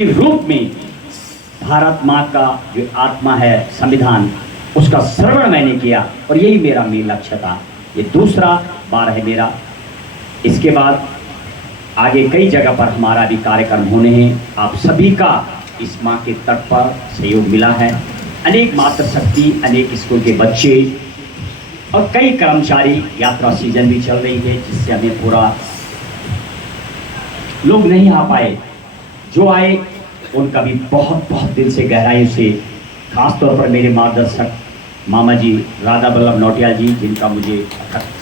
रूप में भारत माँ का जो आत्मा है संविधान, उसका श्रवण मैंने किया और यही मेरा मेन लक्ष्य था। ये दूसरा बार है मेरा। इसके बाद आगे कई जगह पर हमारा भी कार्यक्रम होने हैं। आप सभी का इस माँ के तट पर सहयोग मिला है। अनेक मातृशक्ति, अनेक स्कूल के बच्चे और कई कर्मचारी, यात्रा सीजन भी चल रही है जिससे हमें पूरा लोग नहीं आ पाए। जो आए उनका भी बहुत बहुत दिल से गहराई से, खास तौर पर मेरे मार्गदर्शक मामा जी राधा बल्लभ नौटियाल जी, जिनका मुझे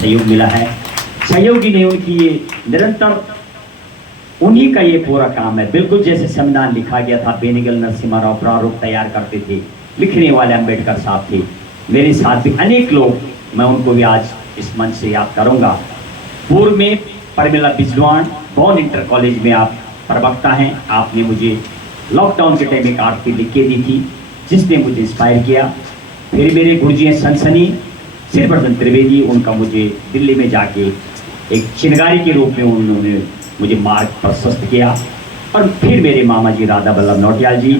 सहयोग मिला है। सहयोगी ने उनकी ये निरंतर, उन्हीं का ये पूरा काम है। बिल्कुल जैसे संविधान लिखा गया था, बेनीगल नरसिम्हा राव प्रारूप तैयार करते थे, लिखने वाले अम्बेडकर साहब थे। मेरे साथ भी अनेक लोग, मैं उनको भी आज इस मंच से याद करूंगा। पूर्व में परमिला बिजवान बॉन इंटर कॉलेज में आप प्रवक्ता हैं। आपने मुझे लॉकडाउन के टाइम एक आर्टिकल लिख के दी थी जिसने मुझे इंस्पायर किया। फिर मेरे गुरुजी हैं सनसनी श्रीवर्धन त्रिवेदी, उनका मुझे दिल्ली में जाके एक चिनगारी के रूप में उन्होंने मुझे मार्ग प्रशस्त किया। और फिर मेरे मामा जी राधा बल्लभ नौटियाल जी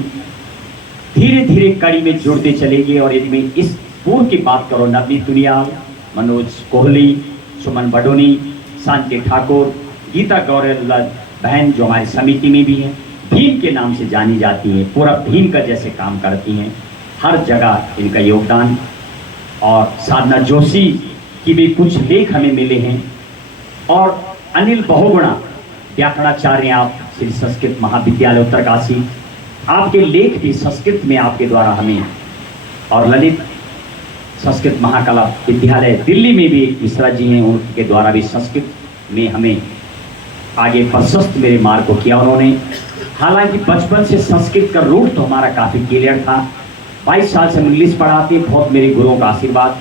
धीरे धीरे कड़ी में जुड़ते चले गए। और यदि मैं इस पूर्व की बात करूँ, नवनीत दुनियाल, मनोज कोहली, सुमन बडोनी, शांति ठाकुर, गीता गौरल बहन जो हमारी समिति में भी हैं, भीम के नाम से जानी जाती हैं, पूरा भीम का जैसे काम करती हैं, हर जगह इनका योगदान। और साधना जोशी की भी कुछ लेख हमें मिले हैं। और अनिल बहुगुणा व्याकरणाचार्य, आप श्री संस्कृत महाविद्यालय उत्तरकाशी, आपके लेख भी संस्कृत में आपके द्वारा हमें, और ललित संस्कृत महाकला विद्यालय दिल्ली में भी मिश्रा जी हैं, उनके द्वारा भी संस्कृत में हमें आगे प्रशस्त मेरे मार्ग को किया उन्होंने। हालांकि बचपन से संस्कृत का रूट तो हमारा काफ़ी क्लियर था। 22 साल से हम इंग्लिश पढ़ाते हैं, बहुत मेरे गुरुओं का आशीर्वाद।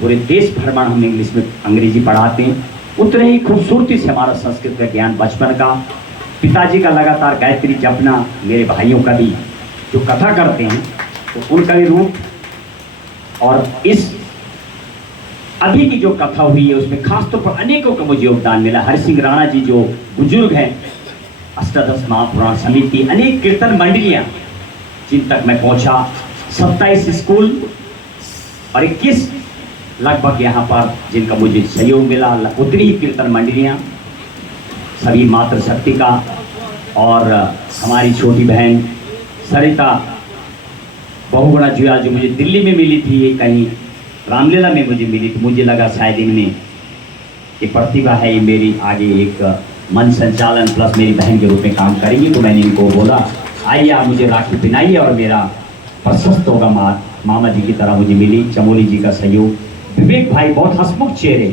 पूरे देश भ्रमण हम इंग्लिश में अंग्रेजी पढ़ाते हैं। उतने ही खूबसूरती से हमारा संस्कृत का ज्ञान बचपन का, पिताजी का लगातार गायत्री जपना, मेरे भाइयों का भी जो कथा करते हैं तो उनका भी रूप। और इस अभी की जो कथा हुई है उसमें खासतौर पर अनेकों का मुझे योगदान मिला। हरि सिंह राणा जी जो बुजुर्ग हैं, अष्टादश महापुराण समिति, अनेक कीर्तन मंडलियां जिन तक मैं पहुंचा, 27 स्कूल और 21 लगभग यहाँ पर जिनका मुझे सहयोग मिला, उतनी ही कीर्तन मंडलियां, सभी मातृशक्ति का। और हमारी छोटी बहन सरिता बहुगुणा जुयाल जो मुझे दिल्ली में मिली थी, ये कहीं रामलीला में मुझे मिली थी। मुझे लगा शायद इनमें ये प्रतिभा है, ये मेरी आगे एक मन संचालन प्लस मेरी बहन के रूप में काम करेंगी। तो मैंने इनको बोला, आइए आप मुझे राखी पहनाइए और मेरा प्रशस्त होगा। मामा जी की तरह मुझे मिली चमोली जी का सहयोग। विवेक भाई बहुत हंसमुख चेहरे,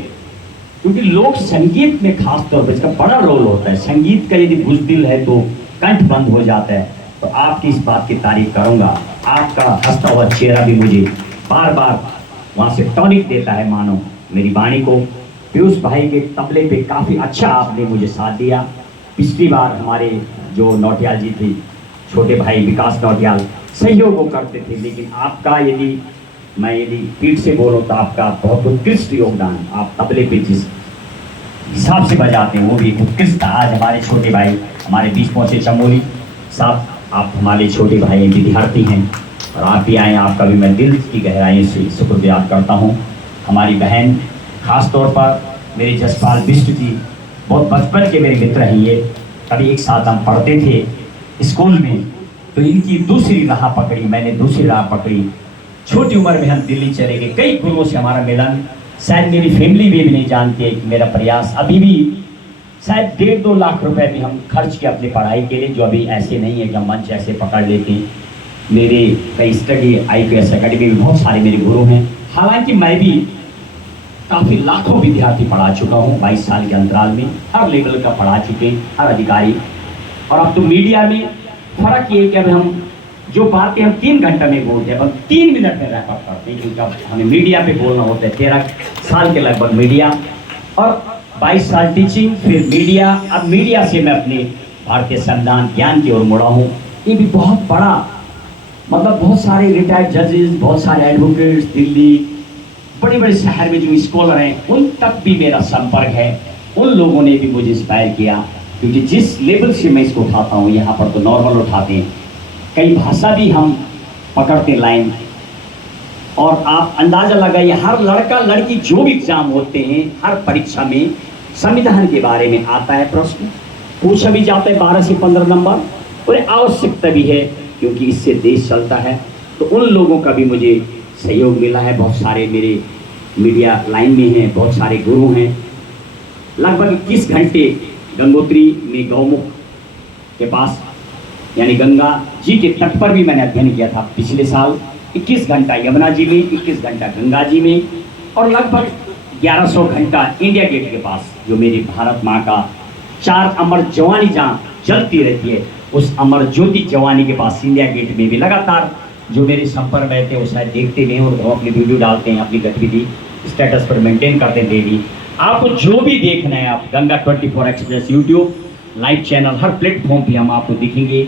क्योंकि लोक संगीत में खास तौर पर इसका बड़ा रोल होता है। संगीत का यदि बुज़दिल है तो कंठ बंद हो जाता है। तो आपकी इस बात की तारीफ करूंगा। आपका हंसता हुआ चेहरा भी मुझे बार बार वहाँ से टॉनिक देता है, मानो मेरी वाणी को। पीयूष भाई के तबले पे काफ़ी अच्छा आपने मुझे साथ दिया। पिछली बार हमारे जो नौटियाल जी थे, छोटे भाई विकास नौटियाल, सहयोग वो करते थे, लेकिन आपका यदि पीठ से बोलो तो आपका बहुत उत्कृष्ट योगदान। आप तबले पे जिस हिसाब से बजाते हैं वो भी उत्कृष्ट। आज हमारे छोटे भाई हमारे बीच पहुँचे, चमोली साहब, आप हमारे छोटे भाई विद्यार्थी हैं और आप भी आए, आपका भी मैं दिल की गहराई से शुक्र याद करता हूँ। हमारी बहन खास तौर पर मेरे जसपाल बिष्ट जी, बहुत बचपन के मेरे मित्र हैं ये। कभी एक साथ हम पढ़ते थे स्कूल में, तो इनकी दूसरी राह पकड़ी, मैंने दूसरी राह पकड़ी। छोटी उम्र में हम दिल्ली चले गए, कई गुरुओं से हमारा मिलन। शायद मेरी फैमिली भी नहीं जानती है कि मेरा प्रयास अभी भी शायद 1.5-2 लाख रुपए भी हम खर्च किए अपनी पढ़ाई के लिए, जो अभी ऐसे नहीं है कि हम मंच ऐसे पकड़ लेते हैं। मेरे कई स्टडी IPS अकेडमी में बहुत सारे मेरे गुरु हैं। हालांकि मैं भी काफ़ी लाखों विद्यार्थी पढ़ा चुका हूँ 22 साल के अंतराल में, हर लेवल का पढ़ा चुके, हर अधिकारी। और अब तो मीडिया में फ़र्क ये है कि अब हम जो बातें हम 3 घंटे में बोलते हैं, अब 3 मिनट में रैप अप करते हैं, क्योंकि अब हमें मीडिया पे बोलना होता है। 13 साल के लगभग मीडिया और 22 साल टीचिंग, फिर मीडिया। अब मीडिया से मैं अपने भारतीय संविधान ज्ञान की ओर मुड़ा हूँ। ये भी बहुत बड़ा, मतलब बहुत सारे रिटायर्ड जजेस, बहुत सारे एडवोकेट्स दिल्ली, बड़े बड़े शहर में जो स्कॉलर हैं, उन तक भी मेरा संपर्क है। उन लोगों ने भी मुझे इंस्पायर किया क्योंकि जिस लेवल से मैं इसको उठाता हूँ, यहाँ पर तो नॉर्मल उठाते हैं, कई भाषा भी हम पकड़ते लाइन, और आप अंदाज़ा लगाइए हर लड़का लड़की जो भी एग्जाम होते हैं, हर परीक्षा में संविधान के बारे में आता है प्रश्न, पूछा भी जाता है 12 से 15 नंबर, और आवश्यकता भी है क्योंकि इससे देश चलता है। तो उन लोगों का भी मुझे सहयोग मिला है। बहुत सारे मेरे मीडिया लाइन में हैं, बहुत सारे गुरु हैं। लगभग 21 घंटे गंगोत्री में गौमुख के पास यानी गंगा जी के तट पर भी मैंने अध्ययन किया था पिछले साल। 21 घंटा यमुना जी में, 21 घंटा गंगा जी में, और लगभग 1100 घंटा इंडिया गेट के पास, जो मेरी भारत माँ का 4 अमर जवानी जहाँ जलती रहती है, उस अमर ज्योति जवानी के पास इंडिया गेट में भी लगातार जो मेरे संपर्क में थे वो शायद देखते हैं और वो अपनी वीडियो डालते हैं, अपनी गतिविधि स्टेटस पर मेंटेन करते हैं डेली। आपको जो भी देखना है, आप Ganga 24 express YouTube live channel, हर प्लेटफॉर्म पे हम आपको दिखेंगे।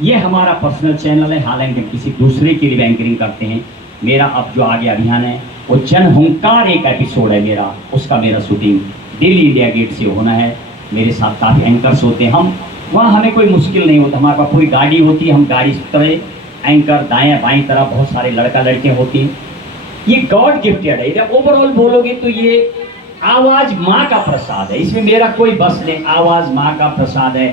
ये हमारा पर्सनल चैनल है, हालांकि हम किसी दूसरे के लिए एंकरिंग करते हैं। मेरा अब जो आगे अभियान है वो जनहुंकार एक एपिसोड है मेरा, उसका मेरा शूटिंग दिल्ली इंडिया गेट से होना है। मेरे साथ काफ़ी एंकर्स होते हैं, हम वहाँ हमें कोई मुश्किल नहीं होता, हमारे पास पूरी गाड़ी होती है, हम गाड़ी तरह एंकर दाएँ बाएँ तरफ बहुत सारे लड़का लड़कियाँ होती हैं। ये गॉड गिफ्टेड है। इधर ओवरऑल बोलोगे तो ये आवाज़ माँ का प्रसाद है, इसमें मेरा कोई बस नहीं। आवाज़ माँ का प्रसाद है।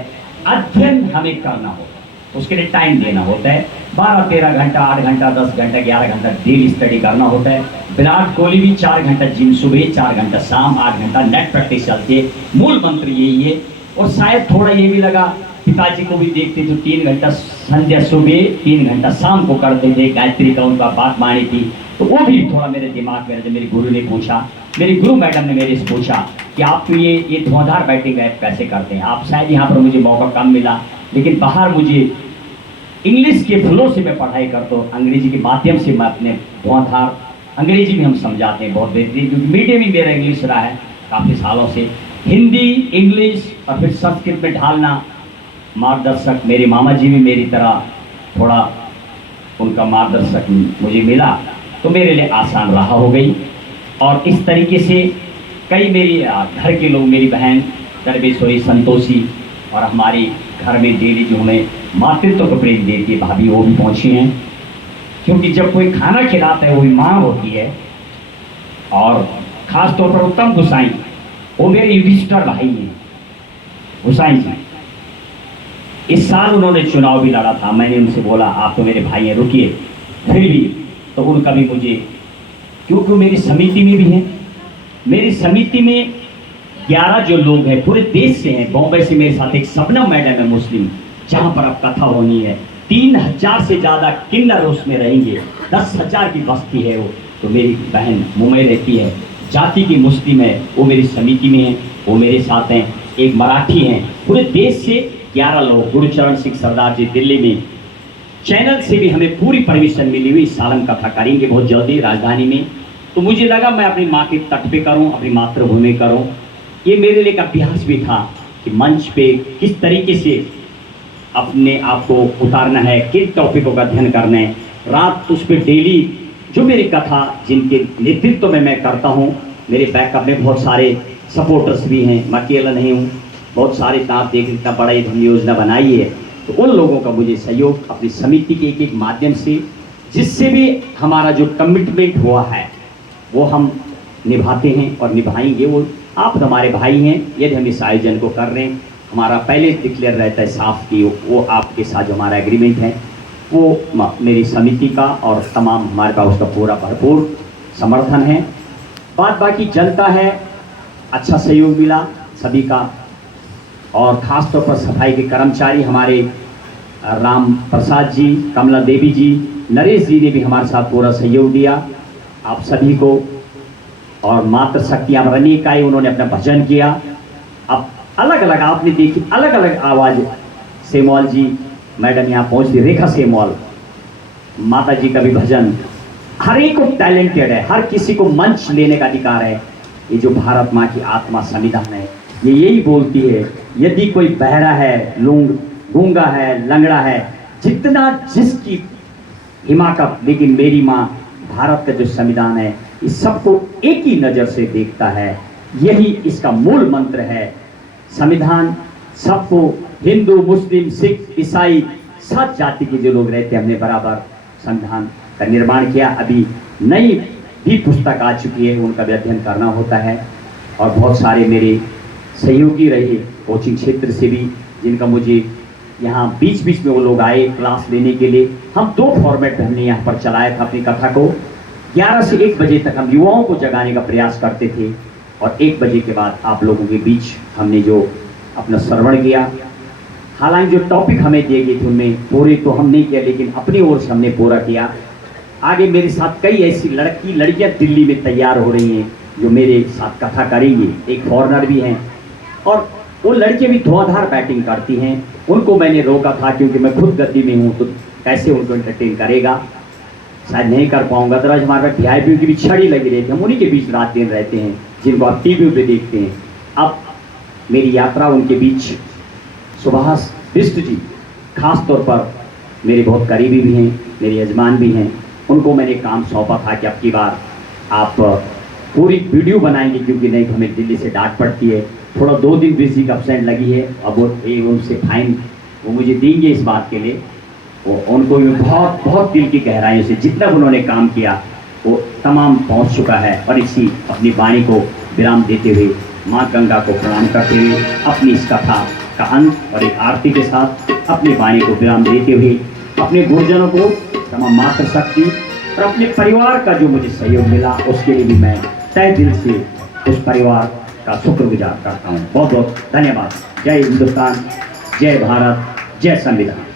अध्ययन हमें करना होता है, उसके लिए टाइम देना होता है। 12-13 घंटा, 8 घंटा, 10 घंटा, 11 घंटा डेली स्टडी करना होता है। विराट कोहली भी 4 घंटा जिम सुबह, 4 घंटा शाम, 8 घंटा नेट प्रैक्टिस चलती है। मूल मंत्र यही है। और शायद थोड़ा ये भी लगा, पिताजी को भी देखते तो 3 घंटा संध्या सुबह, 3 घंटा शाम को करते थे, गायत्री का उनका बात मानी थी। तो वो भी थोड़ा मेरे दिमाग में, जब मेरे गुरु ने पूछा, मेरी गुरु मैडम ने मेरे से पूछा कि आप तो ये धुआंधार बैटिंग ऐप कैसे करते हैं आप। शायद यहाँ पर मुझे मौका कम मिला, लेकिन बाहर मुझे इंग्लिश के फ्लो से मैं पढ़ाई करता हूँ, अंग्रेजी के माध्यम से मैं अपने धुआंधार अंग्रेजी में हम समझाते हैं बहुत बेहतरीन, क्योंकि मीडियम ही मेरा इंग्लिश रहा है काफ़ी सालों से। हिंदी, इंग्लिश और फिर संस्कृत में ढालना, मार्गदर्शक मेरे मामा जी भी मेरी तरह थोड़ा उनका मार्गदर्शक मुझे मिला, तो मेरे लिए आसान रहा हो गई। और इस तरीके से कई मेरी घर के लोग, मेरी बहन दरबेश्वरी संतोषी, और हमारे घर में डेली जो हमें मातृत्व को प्रेम देती है भाभी, वो भी पहुँची हैं। क्योंकि जब कोई खाना खिलाता है वो भी माँ होती है। और ख़ास तौर पर उत्तम गुसाई, वो मेरे युधिष्ठिर भाई हैं गुसाई जी। इस साल उन्होंने चुनाव भी लड़ा था, मैंने उनसे बोला आप तो मेरे भाई हैं, रुकिए, फिर भी तो उनका भी मुझे, क्योंकि मेरी समिति में भी है। मेरी समिति में 11 जो लोग हैं पूरे देश से हैं। बॉम्बे से मेरे साथ एक शबनम मैडम है मुस्लिम, जहाँ पर अब कथा होनी है। 3000 से ज़्यादा किन्नर उसमें रहेंगे, 10,000 की बस्ती है वो। तो मेरी बहन मुंबई रहती है, जाति की मुस्लिम है, वो मेरी समिति में है, वो मेरे साथ हैं। एक मराठी हैं। पूरे देश से 11 लोग। गुरुचरण सिंह सरदार जी दिल्ली में। चैनल से भी हमें पूरी परमिशन मिली हुई, सालन कथा करेंगे बहुत जल्दी राजधानी में। तो मुझे लगा मैं अपनी माँ के तट पे करूँ, अपनी मातृभूमि करूँ। ये मेरे लिए एक अभ्यास भी था कि मंच पे किस तरीके से अपने आप को उतारना है, किन टॉपिकों का अध्ययन करना है। रात उस पर डेली जो मेरी कथा जिनके नेतृत्व में मैं करता हूँ, मेरे बैकअप में बहुत सारे सपोर्टर्स भी हैं, मैं अकेला नहीं हूँ। बहुत सारे आप देख, इतना बड़ा ये धन योजना बनाई है, तो उन लोगों का मुझे सहयोग अपनी समिति के एक माध्यम से, जिससे भी हमारा जो कमिटमेंट हुआ है वो हम निभाते हैं और निभाएंगे। वो आप हमारे भाई हैं, यदि हम इस आयोजन को कर रहे हैं, हमारा पहले डिक्लेयर रहता है साफ कि वो आपके साथ जो हमारा एग्रीमेंट है वो मेरी समिति का और तमाम हमारे पास उसका पूरा भरपूर समर्थन है। बाकी जनता है, अच्छा सहयोग मिला सभी का। और ख़ास तौर पर सफाई के कर्मचारी हमारे राम प्रसाद जी, कमला देवी जी, नरेश जी ने भी हमारे साथ पूरा सहयोग दिया आप सभी को। और मातृ शक्तियाँ रनी का ही उन्होंने अपना भजन किया। अब अलग अलग आपने देखी, अलग अलग आवाज़। सेमवाल जी मैडम यहाँ पहुँचती, रेखा सेमवाल, माता जी का भी भजन। हर एक को टैलेंटेड है, हर किसी को मंच लेने का अधिकार है। ये जो भारत माँ की आत्मा संविधान है, ये यही बोलती है, यदि कोई बहरा है, गूंगा है, लंगड़ा है, जितना जिसकी हिमाकत, लेकिन मेरी माँ भारत का जो संविधान है इस सबको एक ही नज़र से देखता है। यही इसका मूल मंत्र है। संविधान सबको, हिंदू मुस्लिम सिख ईसाई सब जाति के जो लोग रहते हैं, हमने बराबर संविधान का निर्माण किया। अभी नई भी पुस्तक आ चुकी है, उनका भी अध्ययन करना होता है। और बहुत सारे मेरे सहयोगी रहे कोचिंग क्षेत्र से भी, जिनका मुझे यहाँ बीच बीच में वो लोग आए क्लास लेने के लिए। हम 2 फॉर्मेट में हमने यहाँ पर चलाया था अपनी कथा को। 11 से 1 बजे तक हम युवाओं को जगाने का प्रयास करते थे, और 1 बजे के बाद आप लोगों के बीच हमने जो अपना श्रवण किया। हालांकि जो टॉपिक हमें दिए गए थे उनमें पूरे तो हम नहीं किया, लेकिन अपनी ओर से हमने पूरा किया। आगे मेरे साथ कई ऐसी लड़कियां दिल्ली में तैयार हो रही हैं जो मेरे साथ कथा करेंगी। एक फॉरेनर भी हैं, और वो लड़कियां भी धुआंधार बैटिंग करती हैं। उनको मैंने रोका था क्योंकि मैं खुद गद्दी में हूँ, तो कैसे उनको एंटरटेन करेगा, शायद नहीं कर पाऊंगा। तो आज हमारे वीआईपी की भी छड़ी लगी रहती है, हम उन्हीं के बीच रात दिन रहते हैं, जिनको आप टीवी पे देखते हैं। अब मेरी यात्रा उनके बीच, सुभाष बिष्ट जी खास तौर पर मेरे बहुत करीबी भी हैं, मेरे यजमान भी हैं। उनको मैंने काम सौंपा था कि अब की बार आप पूरी वीडियो बनाएंगे, क्योंकि नहीं तो हमें दिल्ली से डांट पड़ती है। थोड़ा 2 दिन बिजली का अपसेंट लगी है, अब वो उनसे फाइन वो मुझे देंगे इस बात के लिए। वो उनको भी बहुत बहुत दिल की गहराइयों से जितना उन्होंने काम किया वो तमाम पहुंच चुका है। और इसी अपनी वाणी को विराम देते हुए, माँ गंगा को प्रणाम करते हुए, अपनी इस कथा का अंत और एक आरती के साथ अपनी वाणी को विराम देते हुए, अपने गुरुजनों को तमाम मातृशक्ति और अपने परिवार का जो मुझे सहयोग मिला, उसके लिए भी मैं तहे दिल से उस परिवार का शुक्रगुजार करता हूँ। बहुत बहुत धन्यवाद। जय हिंदुस्तान, जय भारत, जय संविधान।